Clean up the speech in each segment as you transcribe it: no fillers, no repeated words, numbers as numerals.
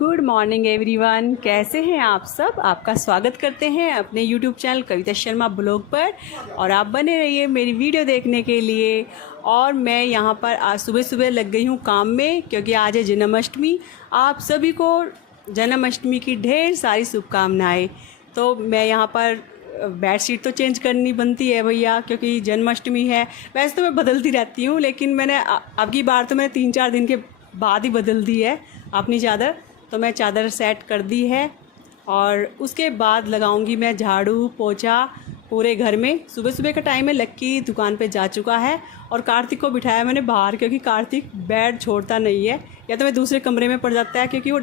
Good morning everyone, कैसे हैं आप सब। आपका स्वागत करते हैं अपने YouTube channel Kavita Sharma blog पर और आप बने रहिए मेरी वीडियो देखने के लिए। और मैं यहाँ पर आज सुबह सुबह लग गई हूँ काम में, क्योंकि आज है जन्माष्टमी। आप सभी को जन्माष्टमी की ढेर सारी शुभकामनाएं। तो मैं यहाँ पर बेडशीट तो चेंज करनी बनती है भैया, क्योंकि जन्माष्टमी है। वैसे तो मैं बदलती रहती हूँ, लेकिन मैंने अब की बार तो मैंने 3-4 दिन के बाद ही बदल दी है अपनी चादर। तो मैं चादर सेट कर दी है और उसके बाद लगाऊंगी मैं झाड़ू पोछा पूरे घर में। सुबह सुबह का टाइम है, लक्की दुकान पे जा चुका है और कार्तिक को बिठाया मैंने बाहर, क्योंकि कार्तिक बेड छोड़ता नहीं है, या तो मैं दूसरे कमरे में पड़ जाता है क्योंकि वो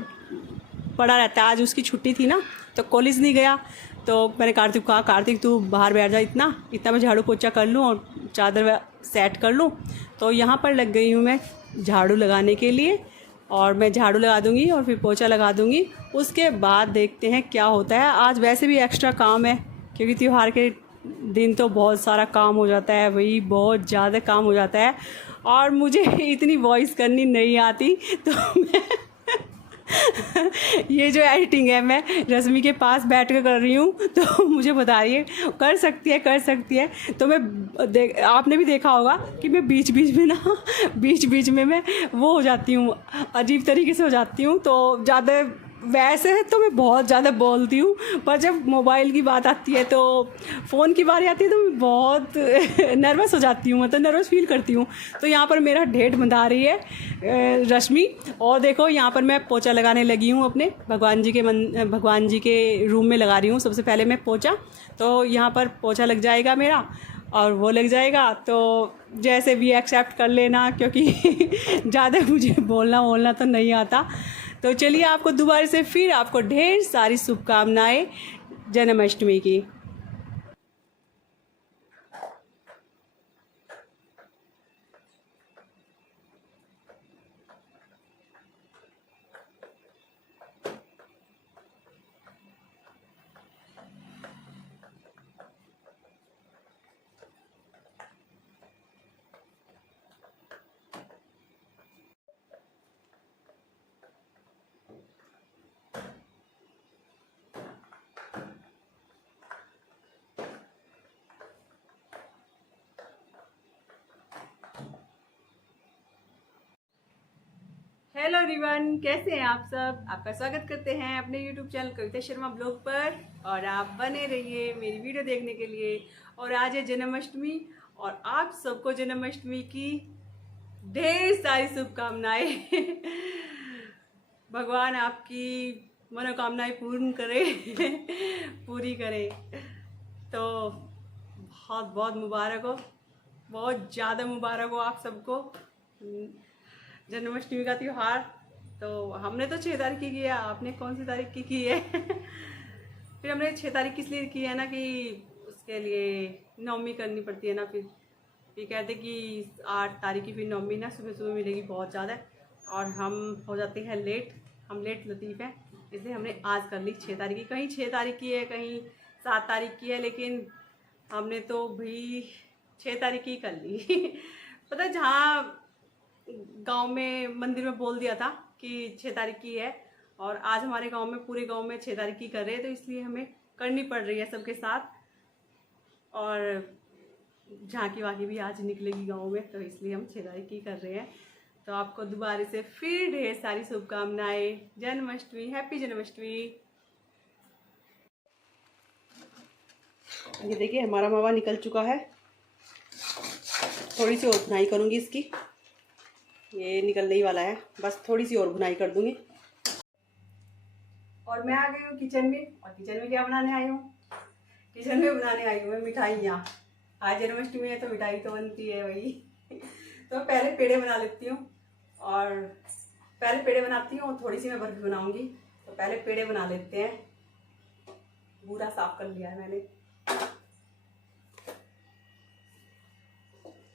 पड़ा रहता है। आज उसकी छुट्टी थी ना, तो कॉलेज नहीं गया। तो मैंने कार्तिक को कहा, कार्तिक तू बाहर बैठ जा, इतना इतना मैं झाड़ू पोछा कर लूँ और चादर सेट कर लूँ। तो यहाँ पर लग गई हूँ मैं झाड़ू लगाने के लिए, और मैं झाड़ू लगा दूँगी और फिर पोछा लगा दूँगी। उसके बाद देखते हैं क्या होता है। आज वैसे भी एक्स्ट्रा काम है, क्योंकि त्यौहार के दिन तो बहुत सारा काम हो जाता है भाई, बहुत ज़्यादा काम हो जाता है। और मुझे इतनी वॉइस करनी नहीं आती, तो मैं ये जो एडिटिंग है मैं रश्मि के पास बैठ कर रही हूँ, तो मुझे बता रही है कर सकती है कर सकती है। तो मैं आपने भी देखा होगा कि मैं बीच बीच में मैं वो हो जाती हूँ, अजीब तरीके से हो जाती हूँ। तो ज़्यादा वैसे तो मैं बहुत ज़्यादा बोलती हूँ, पर जब मोबाइल की बात आती है, तो फ़ोन की बारी आती है, तो मैं बहुत नर्वस हो जाती हूँ, मतलब नर्वस फील करती हूँ। तो यहाँ पर मेरा ढेठ बंधा रही है रश्मि। और देखो यहाँ पर मैं पोछा लगाने लगी हूँ अपने भगवान जी के रूम में लगा रही हूँ सबसे पहले मैं पोछा। तो यहाँ पर पोछा लग जाएगा मेरा और वो लग जाएगा, तो जैसे भी एक्सेप्ट कर लेना, क्योंकि ज़्यादा मुझे बोलना तो नहीं आता। तो चलिए, आपको दोबारा से फिर आपको ढेर सारी शुभकामनाएं जन्माष्टमी की। हेलो एवरीवन, कैसे हैं आप सब। आपका स्वागत करते हैं अपने YouTube channel Kavita Sharma blog पर, और आप बने रहिए मेरी वीडियो देखने के लिए। और आज है जन्माष्टमी, और आप सबको जन्माष्टमी की ढेर सारी शुभकामनाएं। भगवान आपकी मनोकामनाएं पूर्ण करे, पूरी करे। तो बहुत बहुत मुबारक हो, बहुत ज़्यादा मुबारक हो आप सबको जन्माष्टमी का त्यौहार। तो हमने तो 6 तारीख की किया, आपने कौन सी तारीख की है। फिर हमने 6 तारीख किस लिए की है ना, कि उसके लिए नवमी करनी पड़ती है ना। फिर कहते कि 8 तारीख की फिर नवमी ना सुबह सुबह मिलेगी बहुत ज़्यादा, और हम हो जाते हैं लेट, हम लेट लतीफ़ हैं, इसलिए हमने आज कर ली 6 तारीख की। कहीं 6 तारीख की है, कहीं 7 तारीख की है, लेकिन हमने तो भाई 6 तारीख की कर ली। पता है, जहाँ गांव में मंदिर में बोल दिया था कि 6 तारीख की है, और आज हमारे गांव में पूरे गांव में 6 तारीख की कर रहे हैं, तो इसलिए हमें करनी पड़ रही है सबके साथ। और झांकी वाकी भी आज निकलेगी गांव में, तो इसलिए हम 6 तारीख की कर रहे हैं। तो आपको दोबारा से फिर ढेर सारी शुभकामनाएं, जन्माष्टमी, हैप्पी जन्माष्टमी। ये देखिए हमारा मावा निकल चुका है, थोड़ी सी और बुनाई करूँगी इसकी, ये निकलने ही वाला है, बस थोड़ी सी और बुनाई कर दूंगी। और मैं आ गई हूँ किचन में, और किचन में क्या बनाने आई हूँ, किचन में बनाने आई हूँ मैं मिठाइयाँ। आज जन्माष्टमी है तो मिठाई तो बनती है वही। तो पहले पेड़े बना लेती हूँ, और पहले पेड़े बनाती हूँ, थोड़ी सी मैं बर्फी बनाऊंगी। तो पहले पेड़े बना लेते हैं। पूरा साफ कर लिया है मैंने,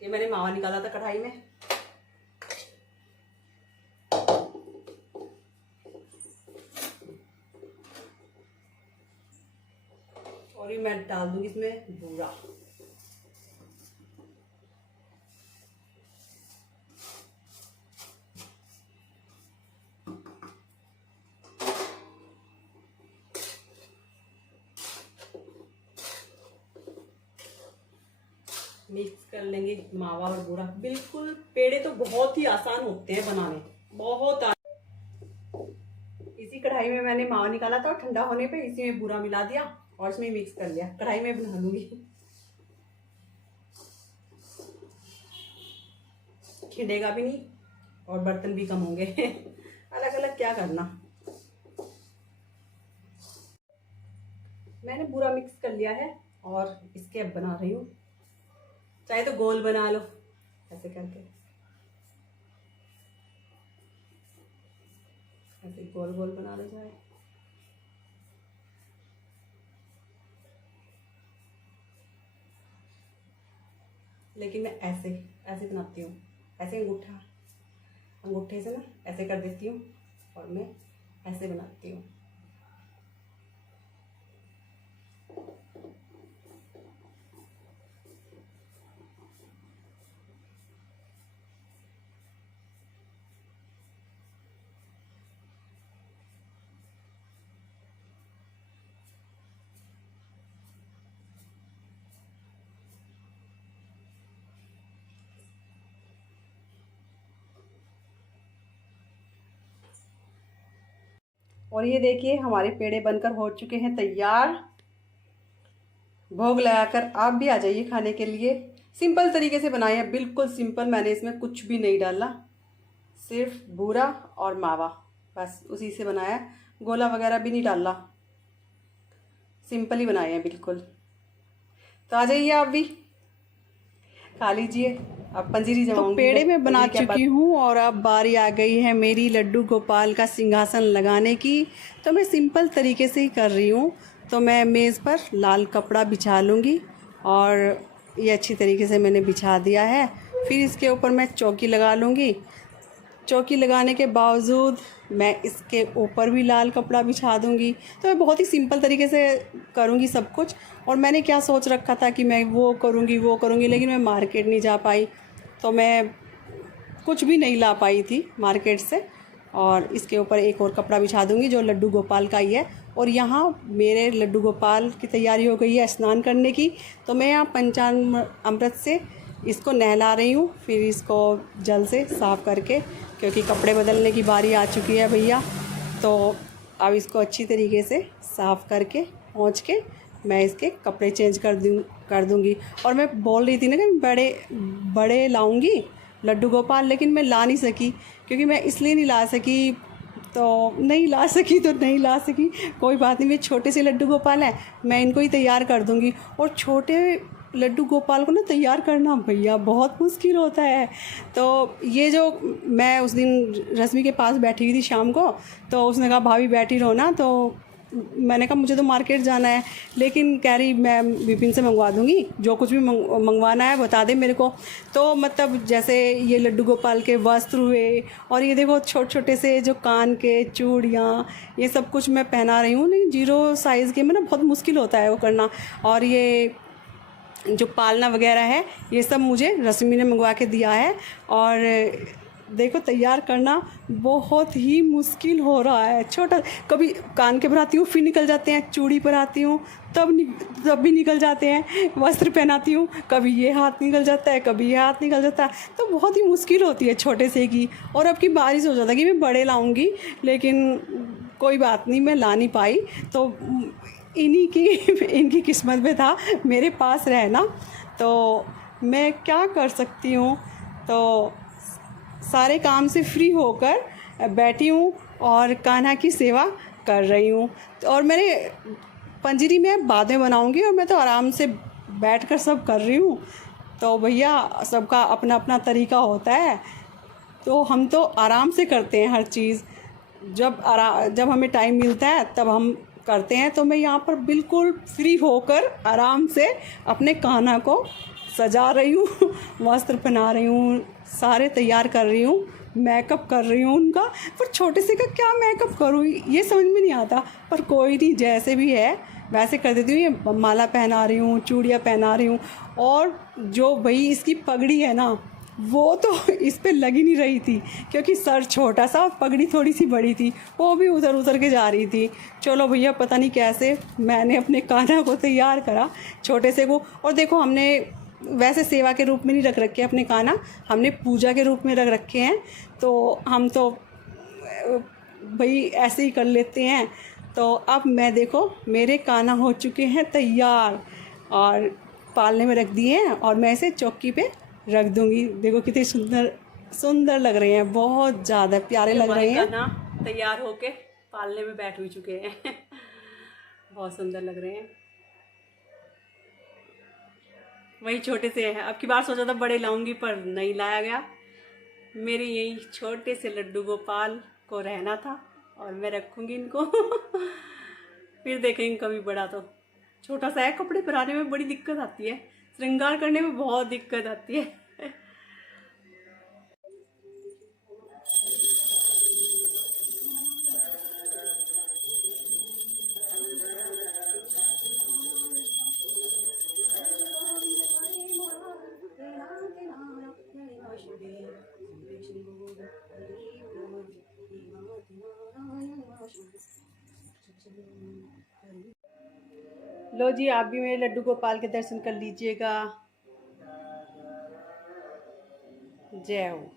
ये मैंने मावा निकाला था कढ़ाई में। और ये मैं डाल दूंगी इसमें बूरा। मिक्स कर लेंगे मावा और बूरा। बिल्कुल पेड़े तो बहुत ही आसान होते हैं बनाने, बहुत इसी कढ़ाई में मैंने मावा निकाला था और ठंडा होने पे इसी में बूरा मिला दिया और इसमें मिक्स कर लिया। कढ़ाई में बना लूंगी, खिंडेगा भी नहीं और बर्तन भी कम होंगे। अलग अलग क्या करना। मैंने पूरा मिक्स कर लिया है और इसके अब बना रही हूँ। चाहे तो गोल बना लो ऐसे करके, ऐसे गोल गोल बना लो चाहे। लेकिन मैं ऐसे ऐसे बनाती हूँ, ऐसे अंगूठे से ना ऐसे कर देती हूँ और मैं ऐसे बनाती हूँ। और ये देखिए हमारे पेड़े बनकर हो चुके हैं तैयार। भोग लगाकर आप भी आ जाइए खाने के लिए। सिंपल तरीके से बनाए हैं, बिल्कुल सिंपल। मैंने इसमें कुछ भी नहीं डाला, सिर्फ बूरा और मावा, बस उसी से बनाया। गोला वगैरह भी नहीं डाला, सिंपल ही बनाए हैं बिल्कुल। तो आ जाइए आप भी खा लीजिए। अब पंजीरी जमाऊंगी। तो पेड़े में बना चुकी हूँ और अब बारी आ गई है मेरी लड्डू गोपाल का सिंहासन लगाने की। तो मैं सिंपल तरीके से ही कर रही हूँ। तो मैं मेज़ पर लाल कपड़ा बिछा लूँगी और ये अच्छी तरीके से मैंने बिछा दिया है। फिर इसके ऊपर मैं चौकी लगा लूँगी। चौकी लगाने के बावजूद मैं इसके ऊपर भी लाल कपड़ा बिछा दूँगी। तो मैं बहुत ही सिंपल तरीके से करूँगी सब कुछ। और मैंने क्या सोच रखा था कि मैं वो करूँगी, लेकिन मैं मार्केट नहीं जा पाई, तो मैं कुछ भी नहीं ला पाई थी मार्केट से। और इसके ऊपर एक और कपड़ा बिछा दूँगी जो लड्डू गोपाल का ही है। और यहाँ मेरे लड्डू गोपाल की तैयारी हो गई है स्नान करने की। तो मैं यहाँ पंचामृत से इसको नहला रही हूँ, फिर इसको जल से साफ़ करके, क्योंकि कपड़े बदलने की बारी आ चुकी है भैया। तो अब इसको अच्छी तरीके से साफ़ करके पोंछ के मैं इसके कपड़े चेंज कर दूँगी। और मैं बोल रही थी ना कि बड़े लाऊंगी लड्डू गोपाल, लेकिन मैं ला नहीं सकी। क्योंकि मैं इसलिए नहीं ला सकी, तो नहीं ला सकी। कोई बात नहीं, मेरे छोटे से लड्डू गोपाल हैं, मैं इनको ही तैयार कर दूँगी। और छोटे लड्डू गोपाल को ना तैयार करना भैया बहुत मुश्किल होता है। तो ये जो मैं उस दिन रश्मि के पास बैठी हुई थी शाम को, तो उसने कहा भाभी बैठी रहो ना। तो मैंने कहा मुझे तो मार्केट जाना है, लेकिन कह रही मैं विपिन से मंगवा दूँगी, जो कुछ भी मंगवाना है बता दे मेरे को। तो मतलब जैसे ये लड्डू गोपाल के वस्त्र हुए, और ये देखो छोटे छोटे से जो कान के चूड़ियाँ, ये सब कुछ मैं पहना रही हूँ। लेकिन 0 साइज़ के में ना बहुत मुश्किल होता है वो करना। और ये जो पालना वगैरह है ये सब मुझे रश्मि ने मंगवा के दिया है। और देखो तैयार करना बहुत ही मुश्किल हो रहा है। छोटा कभी कान के पर आती हूँ फिर निकल जाते हैं, चूड़ी पर आती हूँ तब भी निकल जाते हैं, वस्त्र पहनाती हूँ कभी ये हाथ निकल जाता है, कभी ये हाथ निकल जाता है। तो बहुत ही मुश्किल होती है छोटे से की। और अब की बारिश हो जाता कि मैं बड़े लाऊंगी, लेकिन कोई बात नहीं, मैं ला नहीं पाई। तो इनकी किस्मत में था मेरे पास रहना, तो मैं क्या कर सकती हूँ। तो सारे काम से फ्री होकर बैठी हूँ और कान्हा की सेवा कर रही हूँ। और मैंने पंजीरी में बाद में बनाऊँगी, और मैं तो आराम से बैठकर सब कर रही हूँ। तो भैया सबका अपना अपना तरीका होता है, तो हम तो आराम से करते हैं हर चीज़। जब हमें टाइम मिलता है तब हम करते हैं। तो मैं यहाँ पर बिल्कुल फ्री होकर आराम से अपने कान्हा को सजा रही हूँ, वस्त्र पहना रही हूँ, सारे तैयार कर रही हूँ, मेकअप कर रही हूँ उनका। पर छोटे से का क्या मेकअप करूँ ये समझ में नहीं आता, पर कोई नहीं, जैसे भी है वैसे कर देती हूँ। ये माला पहना रही हूँ, चूड़ियाँ पहना रही हूँ। और जो भाई इसकी पगड़ी है ना, वो तो इस पे लग ही नहीं रही थी, क्योंकि सर छोटा सा और पगड़ी थोड़ी सी बड़ी थी, वो भी उधर के जा रही थी। चलो भैया पता नहीं कैसे मैंने अपने कान्हा को तैयार करा, छोटे से को। और देखो हमने वैसे सेवा के रूप में नहीं रख रखे अपने कान्हा, हमने पूजा के रूप में रख रखे हैं। तो हम तो भाई ऐसे ही कर लेते हैं। तो अब मैं देखो मेरे कान्हा हो चुके हैं तैयार और पालने में रख दिए हैं और मैं इसे चौकी पे रख दूँगी। देखो कितने सुंदर सुंदर लग रहे हैं, बहुत ज़्यादा प्यारे लग रहे हैं। कान्हा तैयार होके पालने में बैठ भी चुके हैं बहुत सुंदर लग रहे हैं। वही छोटे से हैं, अब की बार सोचा था बड़े लाऊंगी पर नहीं लाया गया। मेरे यही छोटे से लड्डू गोपाल को रहना था और मैं रखूँगी इनको फिर देखेंगे कभी बड़ा। तो छोटा सा है, कपड़े पहनाने में बड़ी दिक्कत आती है, श्रृंगार करने में बहुत दिक्कत आती है लो जी, आप भी मेरे लड्डू गोपाल के दर्शन कर लीजिएगा। जय हो।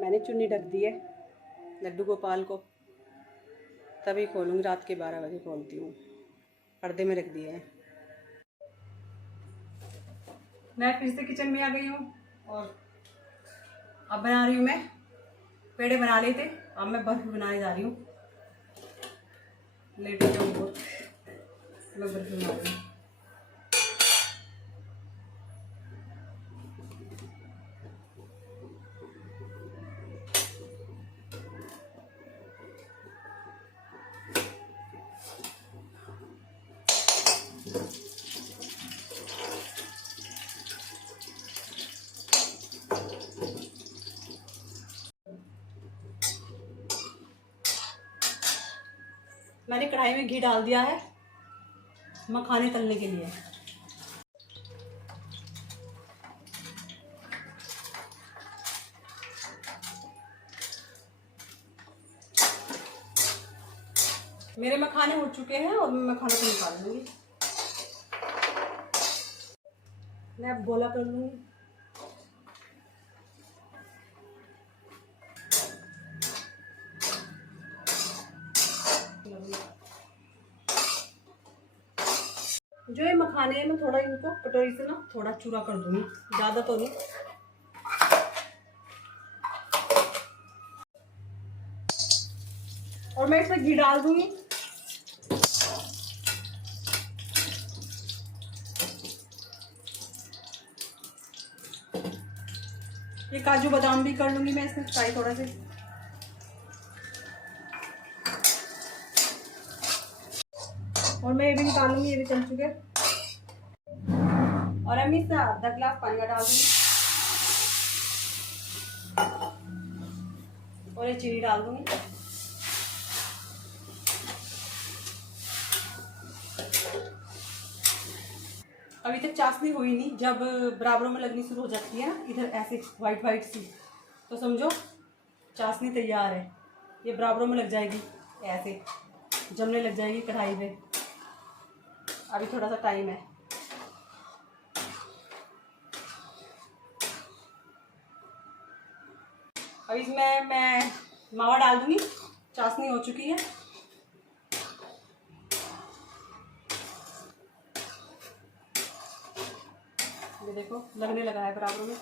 मैंने चुन्नी ढक दी है लड्डू गोपाल को, तभी खोलूँगी, रात के 12 बजे खोलती हूँ। पर्दे में रख दिए हैं। मैं फिर से किचन में आ गई हूँ और अब बना रही हूँ मैं, पेड़े बना लिए थे, अब मैं बर्फ़ी बनाने जा रही हूँ। लेट हो जाऊँ बहुत, मैं बर्फ़ी बना रही हूँ। मैंने कढ़ाई में घी डाल दिया है मखाने तलने के लिए। मेरे मखाने हो चुके हैं और मैं मखानों को निकाल लूंगी। मैं अब गोला कर लूंगी। जो ये मखाने हैं मैं थोड़ा इनको कटोरी से ना थोड़ा चूरा कर दूंगी, ज़्यादा तो नहीं। और मैं इसमें घी डाल दूंगी। ये काजू बादाम भी कर लूंगी मैं इसमें फ्राई थोड़ा से। और मैं ये भी निकालूंगी, ये भी चल चुके। और अब इसमें आधा गिलास पानी का डाल दूंगी और ये चीनी डाल दूंगी। अभी तक चाशनी हुई नहीं, जब बराबरों में लगनी शुरू हो जाती है ना इधर ऐसे वाइट वाइट सी, तो समझो चाशनी तैयार है। ये बराबरों में लग जाएगी, ऐसे जमने लग जाएगी कढ़ाई में। अभी थोड़ा सा टाइम है। अब इसमें मैं मावा डाल दूंगी, चाशनी हो चुकी है। ये देखो लगने लगा है बराबर में।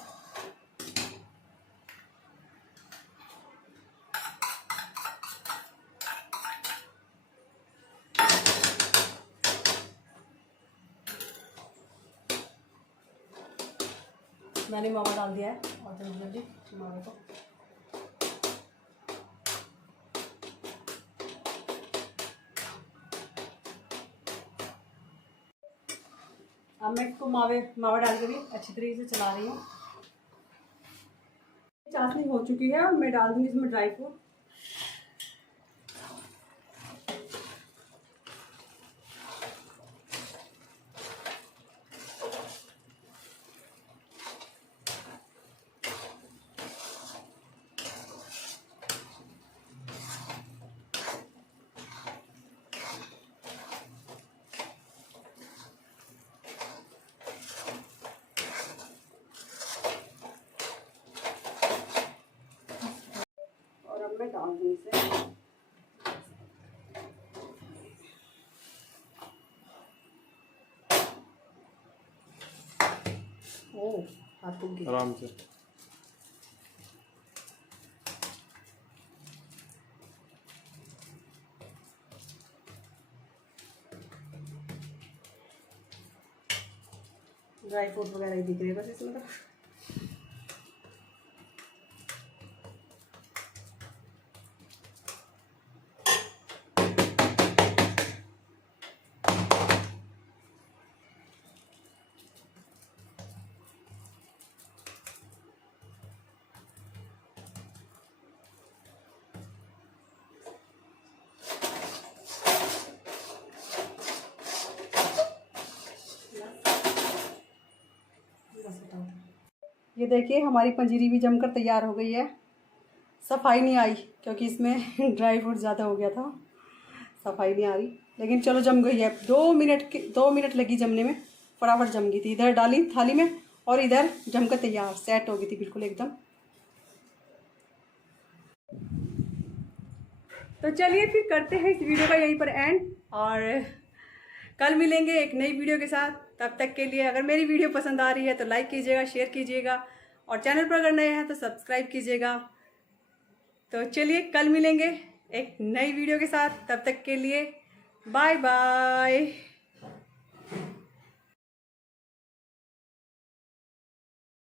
मैंने मावा डाल दिया है और जल्दी जल्दी मावे को अब मैं इसको मावा डाल के भी अच्छी तरीके से चला रही हूँ। चाशनी हो चुकी है और मैं डाल दूंगी इसमें ड्राई फ्रूट। डाल दूँ इसे। ओह, हाथ टूट गया। आराम से। ड्राई फ्रूट वगैरह ही दिख रहे हैं बस इसमें तो। ये देखिए हमारी पंजीरी भी जमकर तैयार हो गई है। सफाई नहीं आई क्योंकि इसमें ड्राई फ्रूट ज़्यादा हो गया था, सफाई नहीं आ रही, लेकिन चलो जम गई है। 2 मिनट लगी जमने में, फटाफट जम गई थी। इधर डाली थाली में और इधर जमकर तैयार सेट हो गई थी बिल्कुल एकदम। तो चलिए फिर करते हैं इस वीडियो का यहीं पर एंड, और कल मिलेंगे एक नई वीडियो के साथ। तब तक के लिए अगर मेरी वीडियो पसंद आ रही है तो लाइक कीजिएगा, शेयर कीजिएगा, और चैनल पर अगर नए हैं तो सब्सक्राइब कीजिएगा। तो चलिए कल मिलेंगे एक नई वीडियो के साथ, तब तक के लिए बाय बाय।